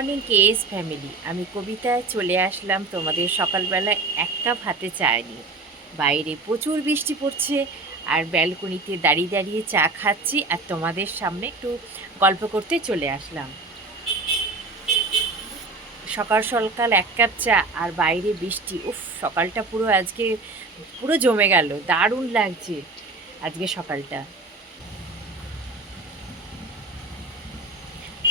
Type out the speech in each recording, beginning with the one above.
Morning KS family আমি কবিতায় চলে আসলাম তোমাদের সকালবেলা এক কাপ হাতে চা নিয়ে। বাইরে প্রচুর বৃষ্টি পড়ছে আর ব্যালকনিতে দাঁড়িয়ে দাঁড়িয়ে চা খাচ্ছি আর তোমাদের সামনে একটু গল্প করতে চলে আসলাম। সকাল সকাল এক কাপ চা আর বাইরে বৃষ্টি। উফ, সকালটা পুরো আজকে পুরো জমে গেল, দারুণ লাগছে আজকে সকালটা।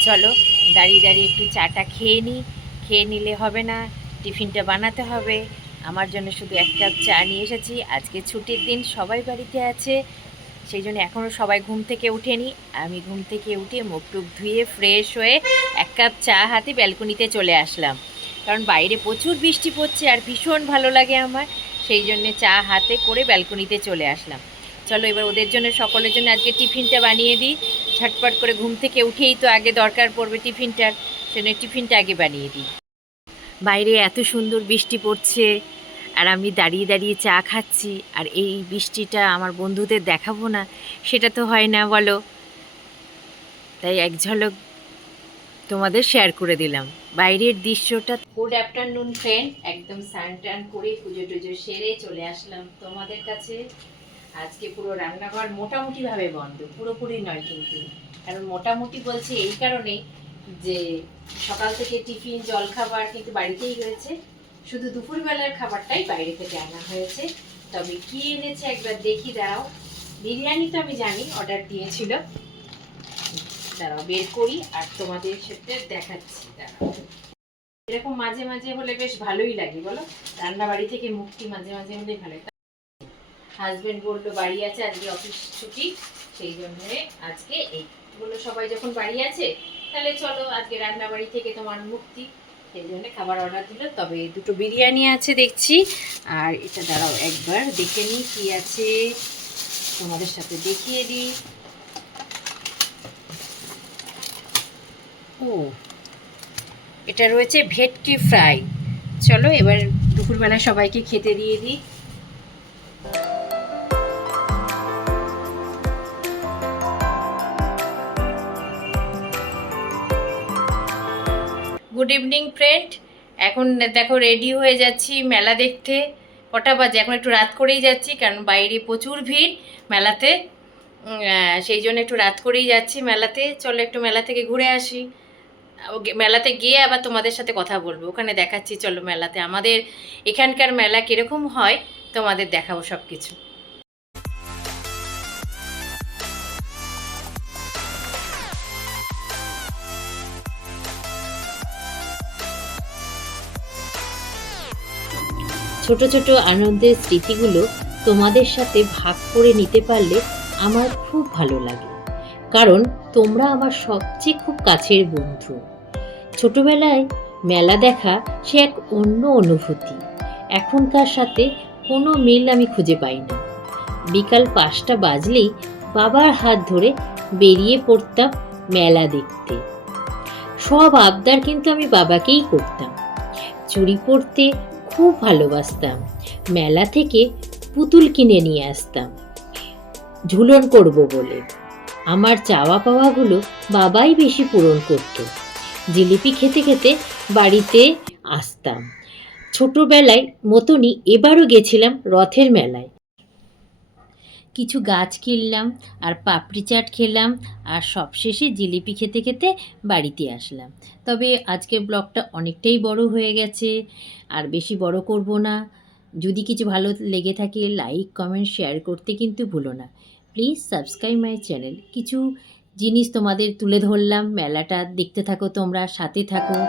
চলো দাঁড়িয়ে দাঁড়িয়ে একটু চাটা খেয়ে নিই। খেয়ে নিলে হবে না, টিফিনটা বানাতে হবে। আমার জন্য শুধু এক কাপ চা নিয়ে এসেছি। আজকে ছুটির দিন সবাই বাড়িতে আছে। সেই জন্য এখনও সবাই ঘুম থেকে উঠেনি আমি ঘুম থেকে উঠে মুখ টুক ধুয়ে ফ্রেশ হয়ে এক কাপ চা হাতে ব্যালকনিতে চলে আসলাম। কারণ বাইরে প্রচুর বৃষ্টি পড়ছে আর ভীষণ ভালো লাগে আমার। সেই জন্যে চা হাতে করে ব্যালকনিতে চলে আসলাম। চলো এবার ওদের জন্য সকলের জন্য আজকে টিফিনটা বানিয়ে দিই। ঝটপট করে ঘুম থেকে উঠেই তো আগে দরকার পড়বে টিফিনটার সেজন্য টিফিনটা আগে বানিয়ে দিই। বাইরে এত সুন্দর বৃষ্টি পড়ছে আর আমি দাঁড়িয়ে দাঁড়িয়ে চা খাচ্ছি আর এই বৃষ্টিটা আমার বন্ধুদের দেখাবো না সেটা তো হয় না বলো। তাই এক ঝলক তোমাদের শেয়ার করে দিলাম। বাইরের দৃশ্যটা গুড আফটারনুন ফ্রেন্ড একদম স্নান টান করে পুজো টুজো সেরে চলে আসলাম তোমাদের কাছে। আজকে পুরো রান্নাঘর মোটামুটিভাবে বন্ধ, পুরোপুরি নয় কিন্তু। কারণ মোটামুটি বলছে এই কারণে যে সকাল থেকে টিফিন, জলখাবার কিন্তু বাড়িতেই হয়েছে। শুধু দুপুরবেলার খাবারটাই বাইরে থেকে আনা হয়েছে। তবে কি এনেছে একবার দেখি, দাঁড়াও। বিরিয়ানি তো আমি জানি, অর্ডার দিয়েছিল। দাঁড়াও, বের করি আর তোমাদের সাথে দেখাচ্ছি, দাঁড়াও। এরকম মাঝে মাঝে হলে বেশ ভালোই লাগে, বলো? রান্না বাড়ি থেকে মুক্তি মাঝে মাঝে হলে ভালো হাজবেন্ড বলল, বাড়ি আছে, আজকে অফিস ছুটি। সেই জন্য আজকে এই। বলল, সবাই যখন বাড়ি আছে, তাহলে চলো, আজকে রান্না বাড়ি থেকে তোমার মুক্তি। সেই জন্য খাবার অর্ডার দিল। তবে দুটো বিরিয়ানি আছে দেখছি। আর এটা দাঁড়াও, একবার দেখে নিই কী আছে। তোমাদের সাথে দেখিয়ে দিই। ও, এটা রয়েছে ভেটকি ফ্রাই। চলো, এবার দুপুরবেলা সবাইকে খেতে দিয়ে দিই। গুড ইভিনিং ফ্রেন্ড এখন দেখো রেডি হয়ে যাচ্ছি মেলা দেখতে। কটা বাজে? এখন একটু রাত করেই যাচ্ছি, কারণ বাইরে প্রচুর ভিড় মেলাতে। সেই জন্য একটু রাত করেই যাচ্ছি মেলাতে। চলো একটু মেলা থেকে ঘুরে আসি। মেলাতে গিয়ে আবার তোমাদের সাথে কথা বলব। ওখানে দেখাচ্ছি, চলো মেলাতে। আমাদের এখানকার মেলা কীরকম হয়, তোমাদের দেখাবো সব কিছু ছোট ছোট আনন্দের স্মৃতিগুলো তোমাদের সাথে ভাগ করে নিতে পারলে আমার খুব ভালো লাগে। কারণ তোমরা আমার সবচেয়ে খুব কাছের বন্ধু। ছোটবেলায় মেলা দেখা সে এক অন্য অনুভূতি। এখনকার সাথে কোনো মিল আমি খুঁজে পাই না বিকাল পাঁচটা বাজলেই বাবার হাত ধরে বেরিয়ে পড়তাম মেলা দেখতে। সব আবদার কিন্তু আমি বাবাকেই করতাম। চুরি পড়তে খুব ভালোবাসতাম। মেলা থেকে পুতুল কিনে নিয়ে আসতাম। ঝুলন করব বলে। আমার চাওয়া পাওয়াগুলো বাবাই বেশি পূরণ করত। জিলিপি খেতে খেতে বাড়িতে আসতাম। ছোটোবেলায় মতনই এবারও গেছিলাম রথের মেলায়। কিছু গাছ কিনলাম, আর পাপড়ি চাট খেলাম, আর সবশেষে জিলিপি খেতে খেতে বাড়িতে আসলাম। তবে আজকের ব্লগটা অনেকটাই বড় হয়ে গেছে, আর বেশি বড় করব না। যদি কিছু ভালো লেগে থাকে, লাইক, কমেন্ট, শেয়ার করতে কিন্তু ভুলো না। Please subscribe my channel. কিছু জিনিস তোমাদের তুলে ধরলাম, মেলাটা দেখতে থাকো তোমরা, সাথে থাকো।